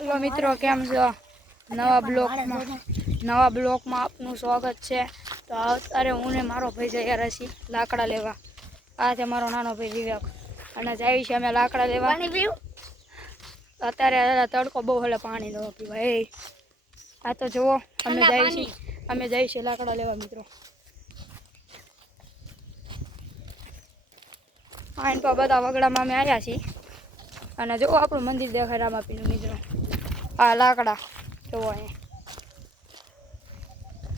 હાલો મિત્રો, કેમ છો? નવા બ્લોકમાં આપનું સ્વાગત છે. તો અત્યારે હું ને મારો ભાઈ જઈ રહ્યા છીએ લાકડા લેવા. આ છે મારો નાનો ભાઈ વિવેક, અને જાય છે અમે લાકડા લેવા. અત્યારે તડકો બહુ એટલે પાણી લેવા પીવા. આ તો જુઓ, અમે જઈએ છીએ લાકડા લેવા મિત્રો. આઈન પર બધા વગડામાં અમે આવ્યા છીએ, અને જો આપણું મંદિર દેખાય રામાપીનું મિત્રો. આ લાકડા જોવો અહીંયા.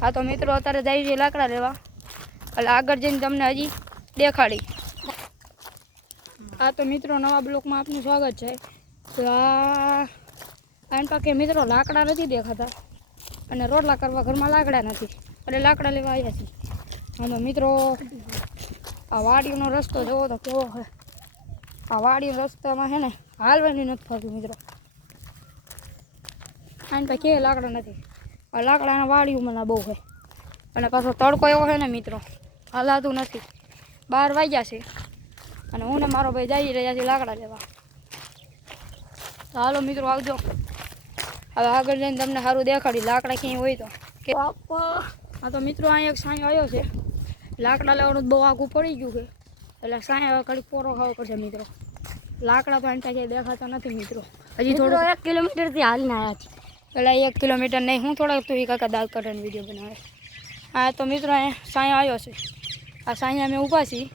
હા તો મિત્રો, અત્યારે જઈએ છીએ લાકડા લેવા, એટલે આગળ જઈને તમને હજી દેખાડી. હા તો મિત્રો, નવા બ્લોકમાં આપનું સ્વાગત છે. તો આઈન પાકે મિત્રો લાકડા નથી દેખાતા, અને રોટલા કરવા ઘરમાં લાકડા નથી, એટલે લાકડા લેવા આવ્યા છીએ. અને મિત્રો, આ વાડીનો રસ્તો જોવો તો કેવો છે. આ વાડીના રસ્તામાં છે ને હાલવાની નથી થતું મિત્રો. આને પાસે કેવા લાકડા નથી. આ લાકડાના વાડીઓમાં બહુ છે, અને પાછો તડકો એવો છે ને મિત્રો, હલાતું નથી. 12 વાગ્યા છે, અને હું ને મારો ભાઈ જઈ રહ્યા છીએ લાકડા લેવા. તો હાલો મિત્રો, આવજો. હવે આગળ જઈને તમને સારું દેખાડી લાકડા ક્યાંય હોય તો. હા તો મિત્રો, અહીંયા એક સાંયો આવ્યો છે. લાકડા લેવાનું બહુ આઘું પડી ગયું છે, એટલે સાંયા ઘડી પોરો ખાવો પડશે મિત્રો. લાકડા તો આની પાસે દેખાતા નથી મિત્રો. હજી થોડું 1 કિલોમીટરથી હાલીને આવ્યા છે. એટલે 1 કિલોમીટર નહીં, હું થોડાક તું કાકા દાળ કાઢાનો વિડીયો બનાવે. હા તો મિત્રો, અહીંયા સાંયો આવ્યો છે. આ સાંયા અમે ઊભા છીએ.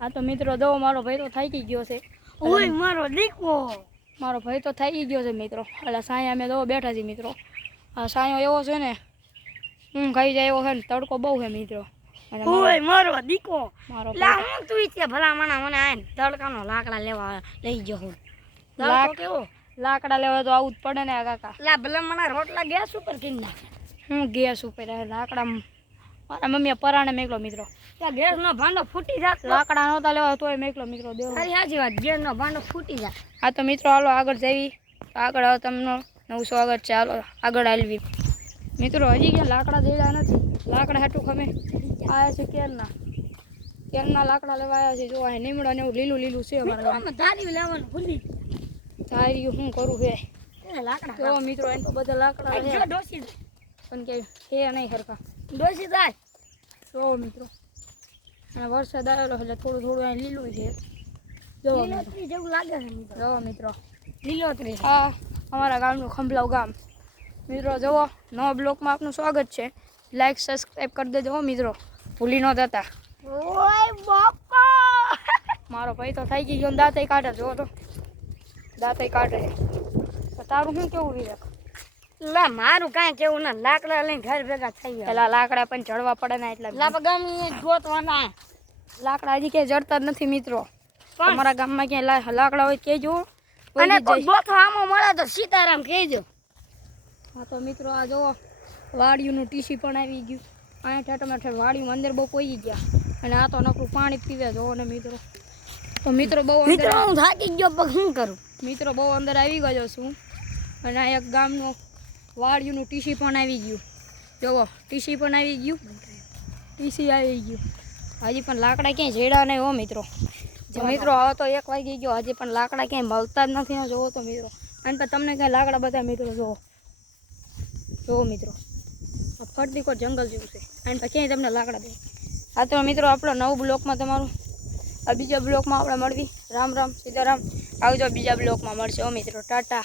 હા તો મિત્રો, દો મારો ભાઈ તો થાકી ગયો છે. ઓય મારો દીકરો, મારો ભાઈ તો થાકી ગયો છે મિત્રો. એટલે સાંયા અમે દો બેઠા છીએ મિત્રો. આ સાંયો એવો છે ને, હું ખાઈ જાય એવો છે ને, તડકો બહુ છે મિત્રો. ઓય મારો દીકરો, મારો લા હું તું ઈચ્છે ભલા મને આને તડકાનો લાકડા લેવા લઈ ગયો હું. તડકો કેવો, લાકડા લેવા તો આવું જ પડે ને કાકા. લા ભલા મને રોટલા ગેસ ઉપર કીન નાખે. હું ગેસ ઉપર લાકડા મારા મમ્મીએ પરાણે મેકલો મિત્રો. ત્યાં ગેસનો ભાંડો ફૂટી જાય. લાકડા નહોતા લેવા તોય મેકલો મિત્રો. દેવો અરે સાચી વાત, ગેસનો ભાંડો ફૂટી જાય. હા તો મિત્રો, હાલો આગળ જઈએ. આગળ હવે તમને નવું સ્વાગત છે. હાલો આગળ હાલવી મિત્રો. હજી ક્યાં લાકડા દેડા નથી. લાકડા હાટું ખમે આવ્યા છે કેરના લાકડા લેવા આવ્યા છે. જો આ લીમડા ને એવું લીલું લીલું છે અમારા ગામમાં. ધારી લેવાનું ભૂલી ધારી શું કરું છે લાકડા. જો મિત્રો, એને તો બધા લાકડા ડોસી પણ કે હે નહીં સરખા ડોસી જાય. જો મિત્રો, અને વરસાદ આવેલો એટલે થોડું થોડું અહીં લીલું છે. જો જેવું લાગે છે મિત્રો. જો મિત્રો, લીલોતરી. હા, અમારા ગામનું ખંભલાવ ગામ મિત્રો. જુઓ, નવા બ્લોકમાં આપનું સ્વાગત છે. લાઈક સબસ્ક્રાઈબ કરી દેજો મિત્રો, ભૂલી ન જતા. ઓય બાપા, મારો ભાઈ તો થઈ ગયો, દાંતે કાઢે. જો તો દાંતે કાઢે. તો તારું શું કેવું વિવેક? લા મારું કાંઈ કેવું ના, લાકડા લઈને ઘર ભેગા થઈ ગયા. પેલા લાકડા પણ ચડવા પડે ને, એટલે લાપા ગામની ગોતવાના લાકડા હજી ક્યાંય જડતા જ નથી મિત્રો. તમારા ગામમાં ક્યાંય લાકડા હોય કહેજો, અને ગોતવામાં મળે તો સીતારામ કહેજો. હા તો મિત્રો, આ જુઓ વાડીઓનું ટીસી પણ આવી ગયું. અહીંયા ઠેઠ વાડીમાં અંદર બહુ પોઈ ગયા, અને આ તો નકરું પાણી પીવે. જોવો ને મિત્રો. તો મિત્રો બહુ મિત્રો હું થાકી ગયો, પણ શું કરું મિત્રો, બહુ અંદર આવી ગયો છું. અને આ એક ગામનું વાડીઓનું ટીસી પણ આવી ગયું. જુઓ, ટીસી પણ આવી ગયું. ટીસી આવી ગયું. હજી પણ લાકડા ક્યાંય જેડા નહીં હો મિત્રો. મિત્રો હવે તો 1 વાગી ગયો, હજી પણ લાકડા ક્યાંય મળતા જ નથી. જોવો તો મિત્રો, અને પણ તમને ક્યાંય લાકડા બધા મિત્રો જુઓ. જુઓ મિત્રો, ફરતી કોઈ જંગલ જેવું છે, અને ક્યાંય તમને લાકડા દે. હા તો મિત્રો, આપણો નવું બ્લોકમાં તમારું આ બીજા બ્લોકમાં આપણે મળવી. રામ રામ સીતારામ. આવજો, બીજા બ્લોકમાં મળશે મિત્રો. ટાટા.